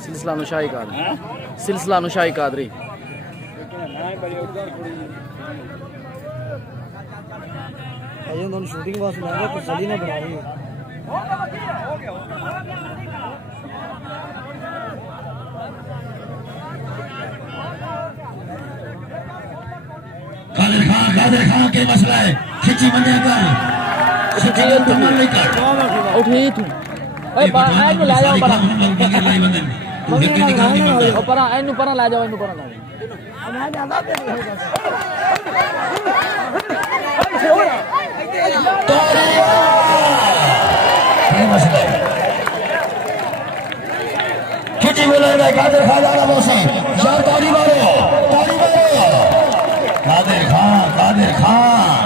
सिलसिला नुशाई कादरी, सिलसिला नुशाई कादरी। शूटिंग वास्ते लगा तो सली ने बना रही है। कादिर खान के मसला है खिची बने कर उठी तू ए बाहर नु ला जाओ परा ओ परा एनु परा ला जाओ एनु परा ला मैं ज्यादा पे खिची बोलेगा कादिर खान वाला मौसम यार ताली मारो कादिर खान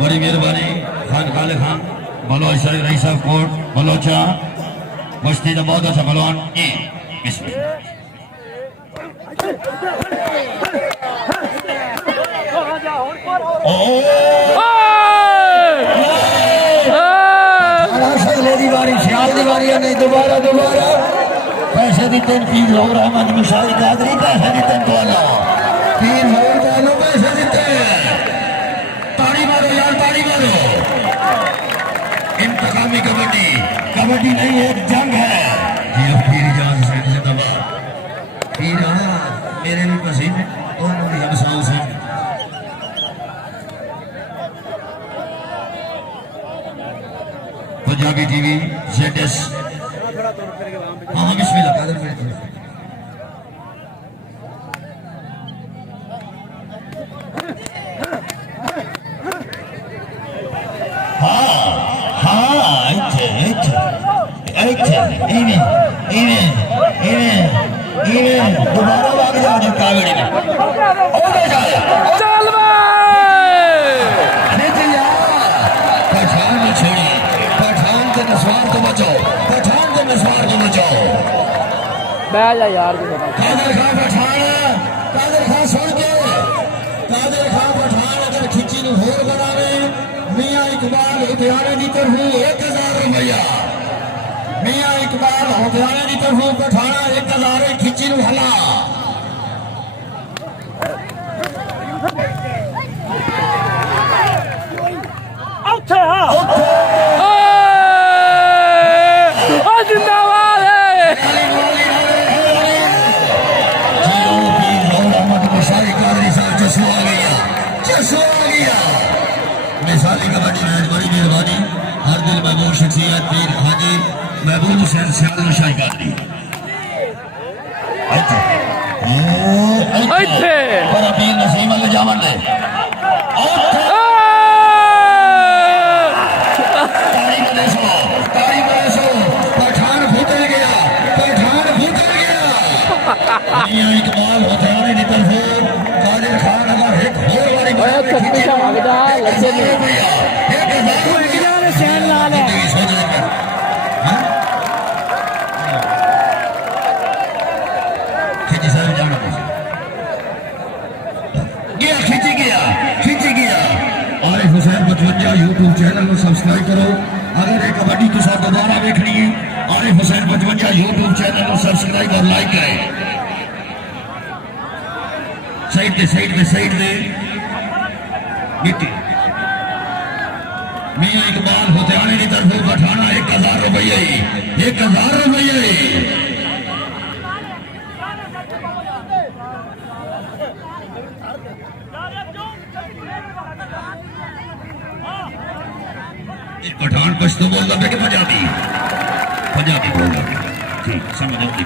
बड़ी मेहरबानी खान काले खान बलोच साहिब रईस साहब कोट बलोचा मस्ती का बहुत अच्छा बलवान ख्याल दीवारी नहीं दोबारा पैसे दी तीन फीस हो रहमत मुशाही कादरी पैसे दी तीन तोला तीन हो डालो पैसे देते ताड़ी मारो यार ताड़ी मारो इंतकामी कबड्डी नहीं एक जंग है ये फिर जान से दबा फिर मेरे भी पसीने दोनों भी हम साल से पंजाबी टीवी ZS हाँ बिस्मिल्लाह कादर मेरे दोबारा भाग जाओ जब कावेरी में चल पठान में छोड़ी पठान के नस्वार को बचाओ बैठ जा यार कादिर खान सुन के कादिर खान पठान अगर खिची नु होर बनावे मियां इकबाल लुधियाने की तरफ 1000 रुपया मियां इकबाल लुधियाने की तरफ पठाना 1000 खिची नु हला जिंदाबाद है मिसाली कबड्डी मैच बड़ी मेहरबानी हर दिल महबूब शख्सियत पीर हाजी महबूब हुसैन सियाल शाही कादरी पर पीर नसीम अल जामन ले पठान भूतल गया इकबाल हथियारे की तरफ कादिर खान अगर एक खिंची गया आरिफ हुसैन 55 यूट्यूब चैनल को सब्सक्राइब करो अगर एक कबड्डी के साथ दोबारा देखनी है आरिफ हुसैन 55 यूट्यूब चैनल को सब्सक्राइब और लाइक करें साइड दे मिट्टी मियां इकबाल हथियाने की तरफ पठाना 1000 रुपये पठान पश्तो बोल रहा है कि पंजाबी बोल रहा है ठीक समझ आती